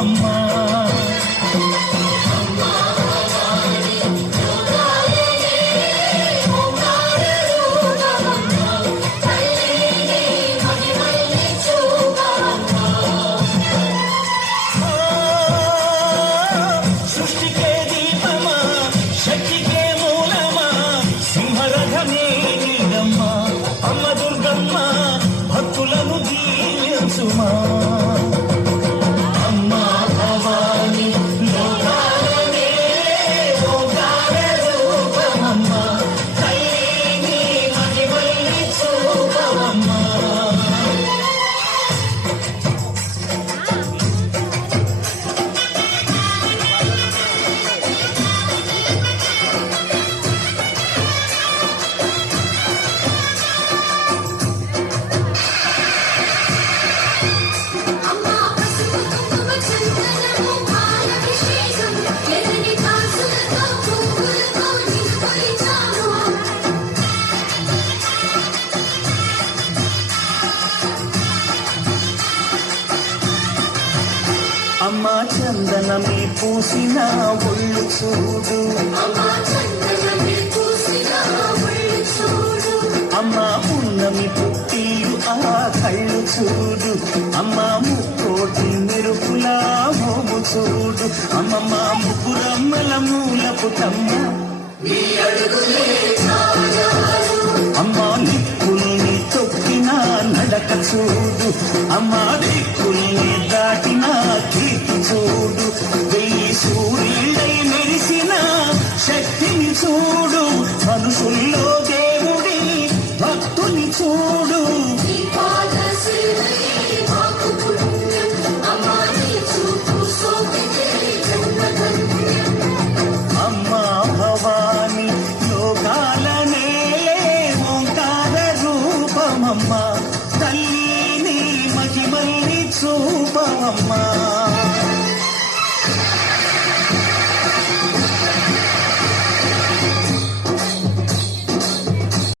అమ్మా. సృష్టికే దీపమా, శక్తికే మూలమా, సింహరథమే నీడమ్మా, అమ్మ దుర్గమ్మ భక్తులను దీవించుమా. అమ్మా భవాని లోకాలనే ఓంకార రూపమమ్మా, తల్లిని మహిమల్ని చూపవమ్మా. అమ్మా చందనమే పూసిన ఒళ్ళు చూడు, అమ్మా పున్నమి పుట్టిలు ఆ కళ్ళు చూడు, అమ్మా ముక్కోటి మెరుపుల మోము చూడు, అమ్మమ్మ ముగ్గురమ్మల మూల పుటమ్మ, అమ్మా దిక్కుల్ని తొక్కిన నడక చూడు, అమ్మా దిక్కుల్ని దాటిన కీర్తి చూడు, వెయ్యి సూర్యుడై మెరిసిన శక్తిని చూడు, మనుషుల్లో దేవుడి భక్తుని చూడు. అమ్మా భవాని లోకాలనే ఓంకార రూపమమ్మా, తల్లిని మహిమల్ని చూపవమ్మా.